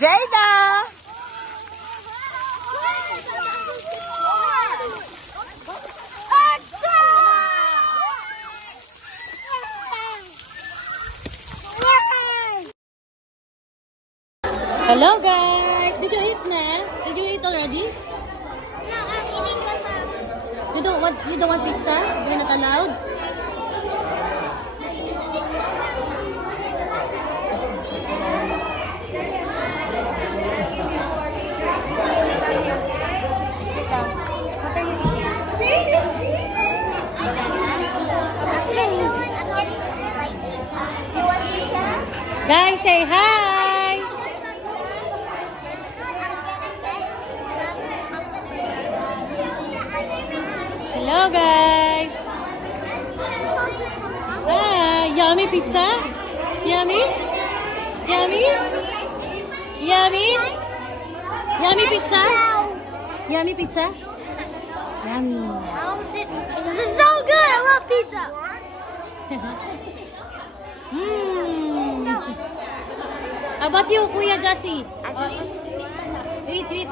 Zayda! Hello guys! Did you eat na? Did you eat already? No, I'm eating pizza. You don't want pizza? You're not allowed? Guys, say hi! Hello guys! Ah, yummy pizza? Yummy? Yummy? Yummy? Yummy pizza? Yummy pizza? Yummy. This is so good. I love pizza. How about you, Kuya Josie? Wait, wait.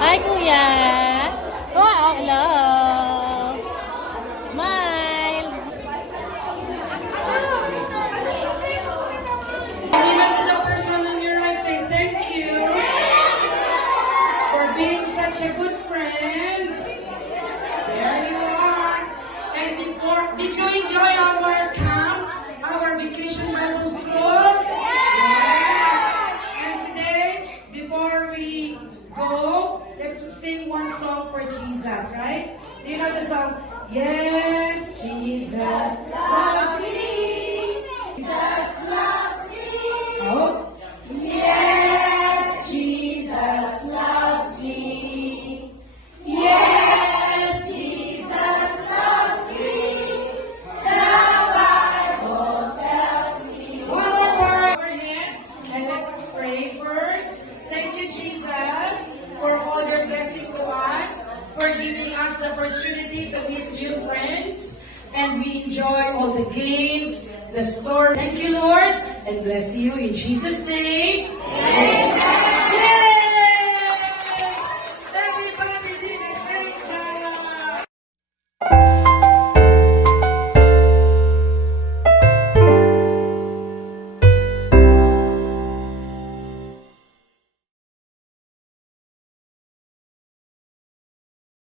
Hi, Kuya. Hello. Smile. Even to the person on your right, say thank you for being such a good friend. There you are. And did you enjoy our camp, our vacation Bible school? Yes. And today, before we go, let's sing one song for Jesus, right? Do you know the song? Yes, Jesus loves me. Jesus loves me. Oh. Yes, Jesus loves me. Yes, Jesus loves me. The Bible tells me. One more time. And let's pray first. Thank you, Jesus, for all your blessing to us, for giving us the opportunity to meet new friends, and we enjoy all the games, the story. Thank you, Lord, and bless you in Jesus' name. Amen.